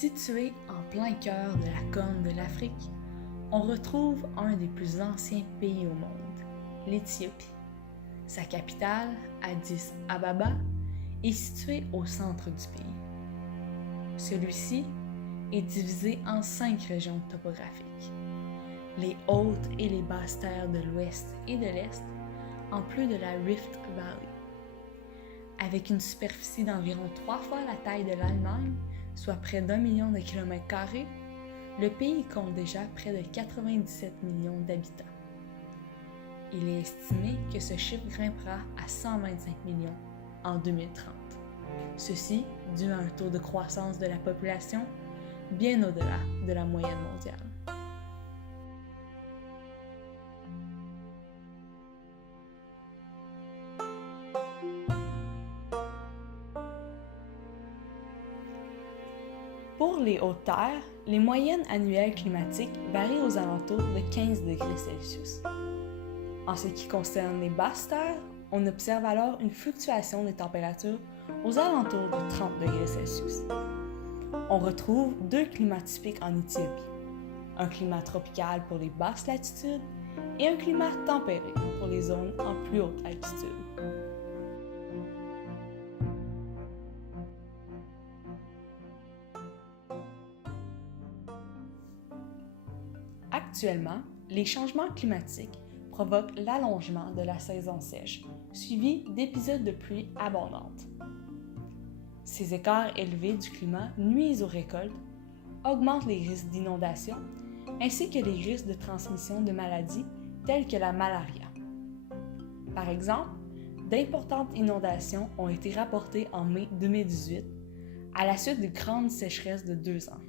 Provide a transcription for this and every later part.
Situé en plein cœur de la Corne de l'Afrique, on retrouve un des plus anciens pays au monde, l'Éthiopie. Sa capitale, Addis Ababa, est située au centre du pays. Celui-ci est divisé en 5 régions topographiques, les hautes et les basses terres de l'ouest et de l'est, en plus de la Rift Valley. Avec une superficie d'environ 3 fois la taille de l'Allemagne, soit près d'1 million de kilomètres carrés, le pays compte déjà près de 97 millions d'habitants. Il est estimé que ce chiffre grimpera à 125 millions en 2030. Ceci dû à un taux de croissance de la population bien au-delà de la moyenne mondiale. Pour les hautes terres, les moyennes annuelles climatiques varient aux alentours de 15 degrés Celsius. En ce qui concerne les basses terres, on observe alors une fluctuation des températures aux alentours de 30 degrés Celsius. On retrouve 2 climats typiques en Éthiopie, un climat tropical pour les basses latitudes et un climat tempéré pour les zones en plus haute altitude. Actuellement, les changements climatiques provoquent l'allongement de la saison sèche, suivi d'épisodes de pluie abondantes. Ces écarts élevés du climat nuisent aux récoltes, augmentent les risques d'inondation, ainsi que les risques de transmission de maladies telles que la malaria. Par exemple, d'importantes inondations ont été rapportées en mai 2018 à la suite de grandes sécheresses de 2 ans.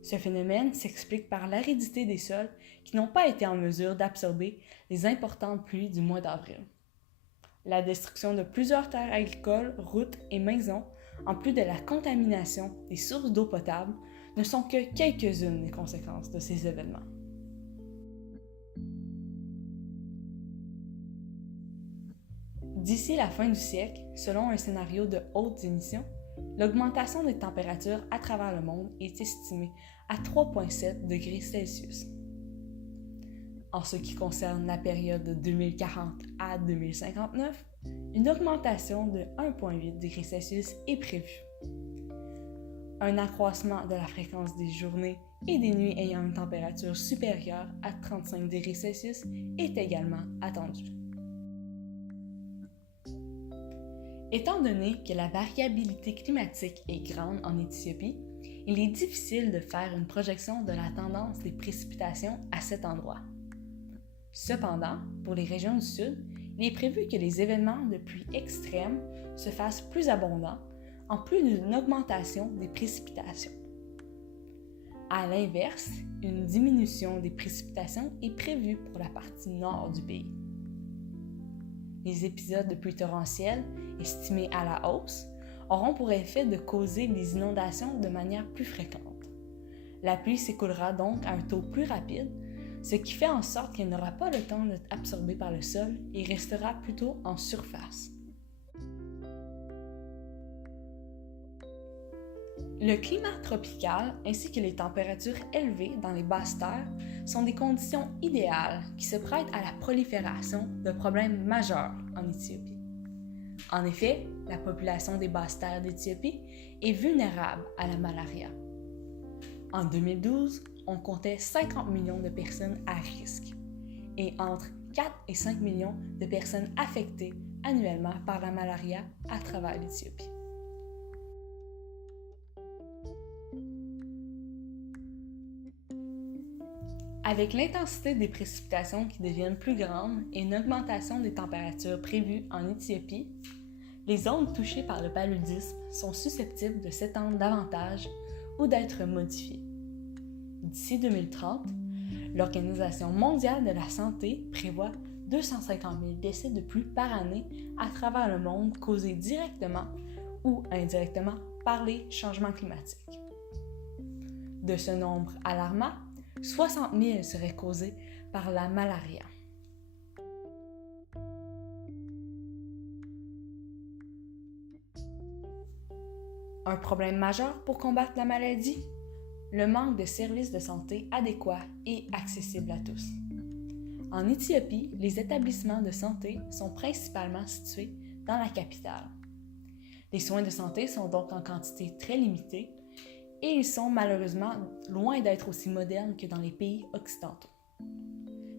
Ce phénomène s'explique par l'aridité des sols qui n'ont pas été en mesure d'absorber les importantes pluies du mois d'avril. La destruction de plusieurs terres agricoles, routes et maisons, en plus de la contamination des sources d'eau potable, ne sont que quelques-unes des conséquences de ces événements. D'ici la fin du siècle, selon un scénario de hautes émissions, l'augmentation des températures à travers le monde est estimée à 3,7 degrés Celsius. En ce qui concerne la période de 2040 à 2059, une augmentation de 1,8 degrés Celsius est prévue. Un accroissement de la fréquence des journées et des nuits ayant une température supérieure à 35 degrés Celsius est également attendu. Étant donné que la variabilité climatique est grande en Éthiopie, il est difficile de faire une projection de la tendance des précipitations à cet endroit. Cependant, pour les régions du sud, il est prévu que les événements de pluie extrêmes se fassent plus abondants, en plus d'une augmentation des précipitations. À l'inverse, une diminution des précipitations est prévue pour la partie nord du pays. Les épisodes de pluie torrentielle, estimés à la hausse, auront pour effet de causer des inondations de manière plus fréquente. La pluie s'écoulera donc à un taux plus rapide, ce qui fait en sorte qu'elle n'aura pas le temps d'être absorbée par le sol et restera plutôt en surface. Le climat tropical ainsi que les températures élevées dans les basses terres sont des conditions idéales qui se prêtent à la prolifération de problèmes majeurs en Éthiopie. En effet, la population des basses terres d'Éthiopie est vulnérable à la malaria. En 2012, on comptait 50 millions de personnes à risque et entre 4 et 5 millions de personnes affectées annuellement par la malaria à travers l'Éthiopie. Avec l'intensité des précipitations qui deviennent plus grandes et une augmentation des températures prévues en Éthiopie, les zones touchées par le paludisme sont susceptibles de s'étendre davantage ou d'être modifiées. D'ici 2030, l'Organisation mondiale de la santé prévoit 250 000 décès de plus par année à travers le monde causés directement ou indirectement par les changements climatiques. De ce nombre alarmant, 60 000 seraient causés par la malaria. Un problème majeur pour combattre la maladie? Le manque de services de santé adéquats et accessibles à tous. En Éthiopie, les établissements de santé sont principalement situés dans la capitale. Les soins de santé sont donc en quantité très limitée et ils sont malheureusement loin d'être aussi modernes que dans les pays occidentaux.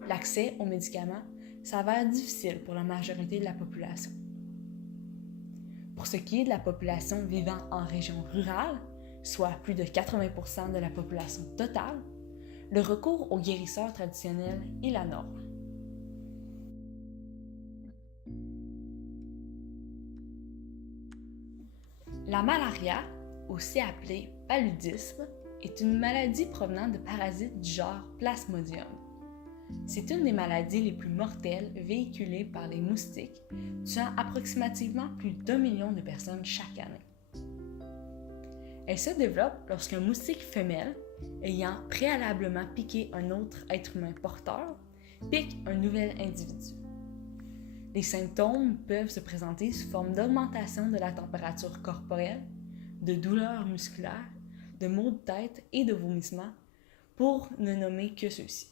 L'accès aux médicaments s'avère difficile pour la majorité de la population. Pour ce qui est de la population vivant en région rurale, soit plus de 80% de la population totale, le recours aux guérisseurs traditionnels est la norme. La malaria, aussi appelée paludisme, est une maladie provenant de parasites du genre Plasmodium. C'est une des maladies les plus mortelles véhiculées par les moustiques, tuant approximativement plus d'1 million de personnes chaque année. Elle se développe lorsqu'un moustique femelle, ayant préalablement piqué un autre être humain porteur, pique un nouvel individu. Les symptômes peuvent se présenter sous forme d'augmentation de la température corporelle, de douleurs musculaires, de maux de tête et de vomissements, pour ne nommer que ceux-ci.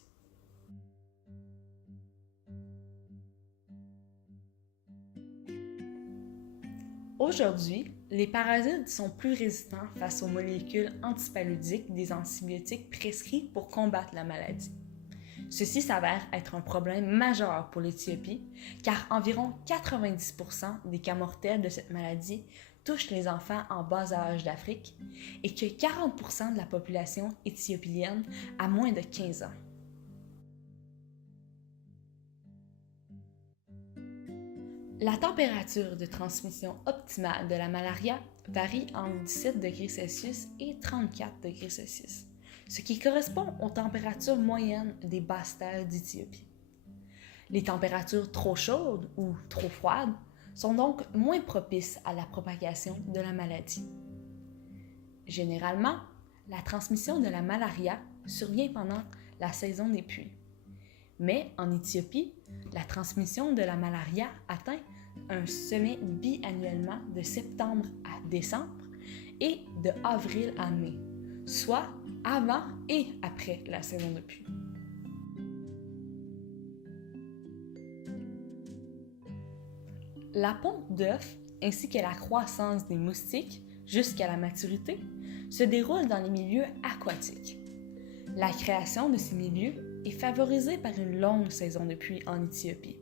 Aujourd'hui, les parasites sont plus résistants face aux molécules antipaludiques des antibiotiques prescrits pour combattre la maladie. Ceci s'avère être un problème majeur pour l'Éthiopie, car environ 90% des cas mortels de cette maladie touchent les enfants en bas âge d'Afrique et que 40% de la population éthiopienne a moins de 15 ans. La température de transmission optimale de la malaria varie entre 17 degrés Celsius et 34 degrés Celsius, ce qui correspond aux températures moyennes des basses terres d'Éthiopie. Les températures trop chaudes ou trop froides sont donc moins propices à la propagation de la maladie. Généralement, la transmission de la malaria survient pendant la saison des pluies. Mais en Éthiopie, la transmission de la malaria atteint un sommet biannuellement de septembre à décembre et de avril à mai, soit avant et après la saison de pluie. La ponte d'œufs ainsi que la croissance des moustiques jusqu'à la maturité se déroule dans les milieux aquatiques. La création de ces milieux est favorisée par une longue saison de pluie en Éthiopie.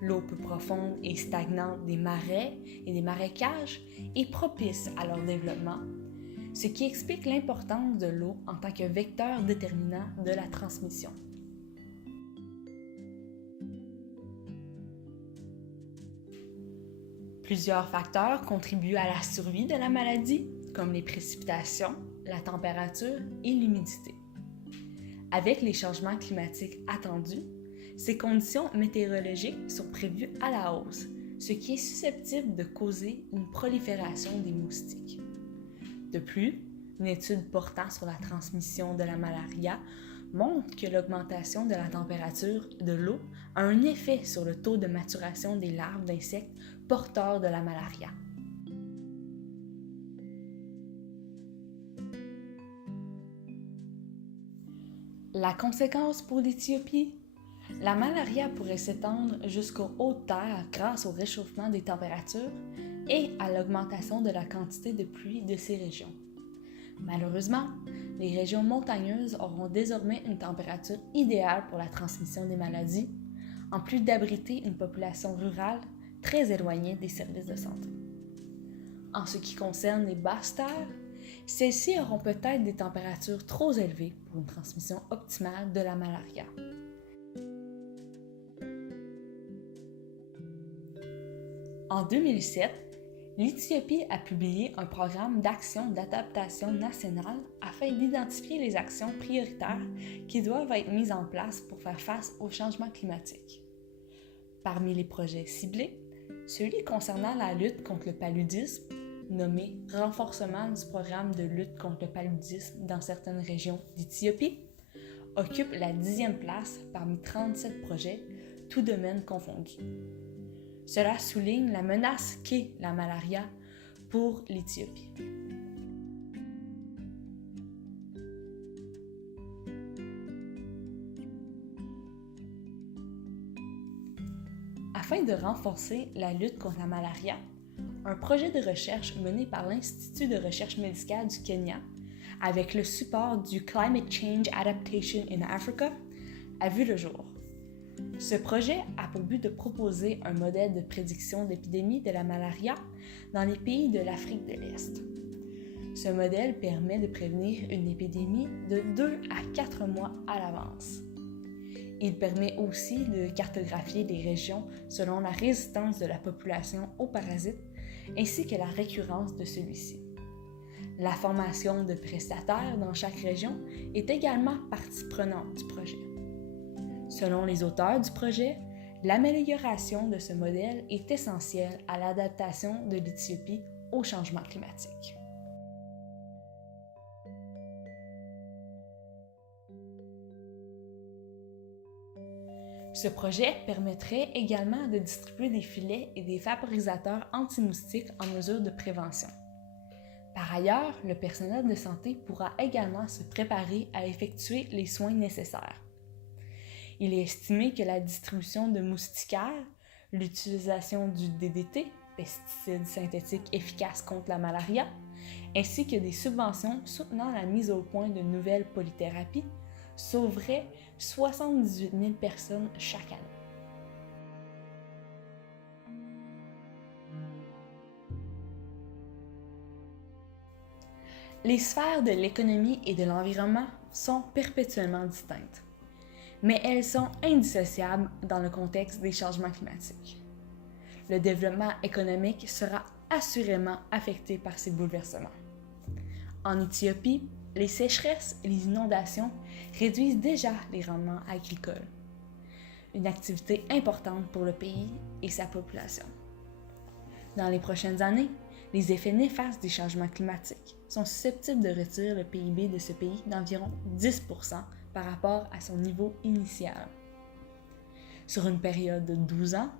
L'eau peu profonde et stagnante des marais et des marécages est propice à leur développement, ce qui explique l'importance de l'eau en tant que vecteur déterminant de la transmission. Plusieurs facteurs contribuent à la survie de la maladie, comme les précipitations, la température et l'humidité. Avec les changements climatiques attendus, ces conditions météorologiques sont prévues à la hausse, ce qui est susceptible de causer une prolifération des moustiques. De plus, une étude portant sur la transmission de la malaria montre que l'augmentation de la température de l'eau a un effet sur le taux de maturation des larves d'insectes porteurs de la malaria. La conséquence pour l'Éthiopie? La malaria pourrait s'étendre jusqu'aux hautes terres grâce au réchauffement des températures et à l'augmentation de la quantité de pluie de ces régions. Malheureusement, les régions montagneuses auront désormais une température idéale pour la transmission des maladies, en plus d'abriter une population rurale très éloignée des services de santé. En ce qui concerne les basses terres, celles-ci auront peut-être des températures trop élevées pour une transmission optimale de la malaria. En 2007, l'Éthiopie a publié un programme d'action d'adaptation nationale afin d'identifier les actions prioritaires qui doivent être mises en place pour faire face au changement climatique. Parmi les projets ciblés, celui concernant la lutte contre le paludisme, nommé Renforcement du programme de lutte contre le paludisme dans certaines régions d'Éthiopie, occupe la 10e place parmi 37 projets, tous domaines confondus. Cela souligne la menace qu'est la malaria pour l'Éthiopie. Afin de renforcer la lutte contre la malaria, un projet de recherche mené par l'Institut de recherche médicale du Kenya, avec le support du Climate Change Adaptation in Africa, a vu le jour. Ce projet a pour but de proposer un modèle de prédiction d'épidémie de la malaria dans les pays de l'Afrique de l'Est. Ce modèle permet de prévenir une épidémie de 2 à 4 mois à l'avance. Il permet aussi de cartographier les régions selon la résistance de la population aux parasites ainsi que la récurrence de celui-ci. La formation de prestataires dans chaque région est également partie prenante du projet. Selon les auteurs du projet, l'amélioration de ce modèle est essentielle à l'adaptation de l'Éthiopie au changement climatique. Ce projet permettrait également de distribuer des filets et des vaporisateurs anti-moustiques en mesure de prévention. Par ailleurs, le personnel de santé pourra également se préparer à effectuer les soins nécessaires. Il est estimé que la distribution de moustiquaires, l'utilisation du DDT, pesticide synthétique efficace contre la malaria, ainsi que des subventions soutenant la mise au point de nouvelles polythérapies sauverait 78 000 personnes chaque année. Les sphères de l'économie et de l'environnement sont perpétuellement distinctes, mais elles sont indissociables dans le contexte des changements climatiques. Le développement économique sera assurément affecté par ces bouleversements. En Éthiopie, les sécheresses et les inondations réduisent déjà les rendements agricoles, une activité importante pour le pays et sa population. Dans les prochaines années, les effets néfastes des changements climatiques sont susceptibles de réduire le PIB de ce pays d'environ 10% par rapport à son niveau initial. Sur une période de 12 ans,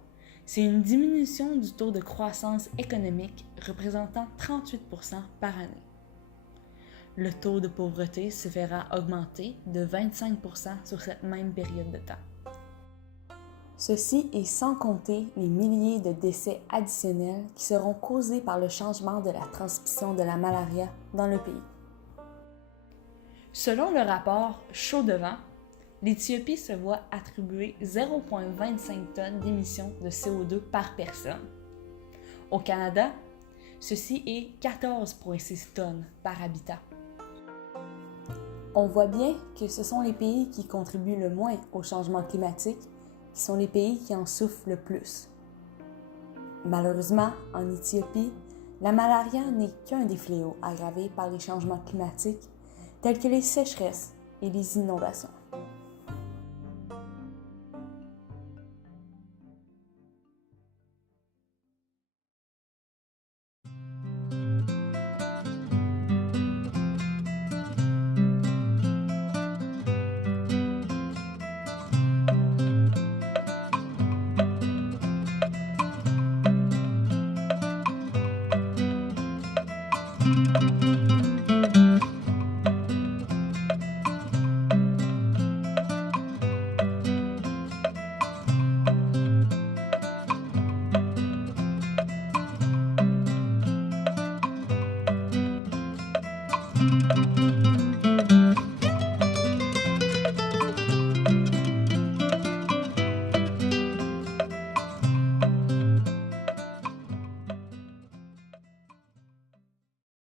c'est une diminution du taux de croissance économique représentant 38% par année. Le taux de pauvreté se verra augmenter de 25% sur cette même période de temps. Ceci est sans compter les milliers de décès additionnels qui seront causés par le changement de la transmission de la malaria dans le pays. Selon le rapport Chaud devant, l'Éthiopie se voit attribuer 0,25 tonnes d'émissions de CO2 par personne. Au Canada, ceci est 14,6 tonnes par habitant. On voit bien que ce sont les pays qui contribuent le moins au changement climatique qui sont les pays qui en souffrent le plus. Malheureusement, en Éthiopie, la malaria n'est qu'un des fléaux aggravés par les changements climatiques tels que les sécheresses et les inondations.